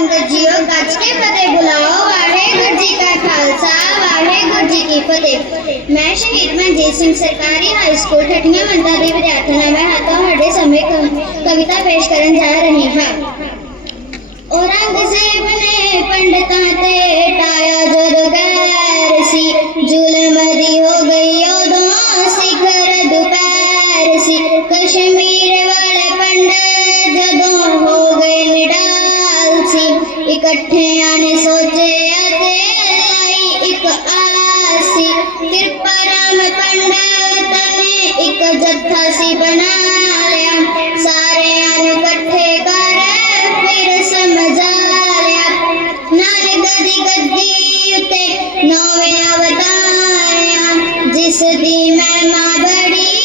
शंकर जियो गज के फतेह बुलाओ। वाहे गुरु जी का खालसा वाहे गुरु जी की फतेह। मैं शहीद मनजीत सिंह सरकारी हाई स्कूल ठटिया मंदा की विद्यार्थियों मैं हाथों हड़े समय कम, कविता पेश करने जा रही हाँ। औरंगज़ेब ने पंडिता ते પણ પંડાલ તમે એક જથ્થા સી બનાવ્યા સારે આને કઠે કરે ફિર સમજાવ્યા નાલ ગદી ગદી ઉતે નોવે અવતાર્યા जिस दी मैं माँ बड़ी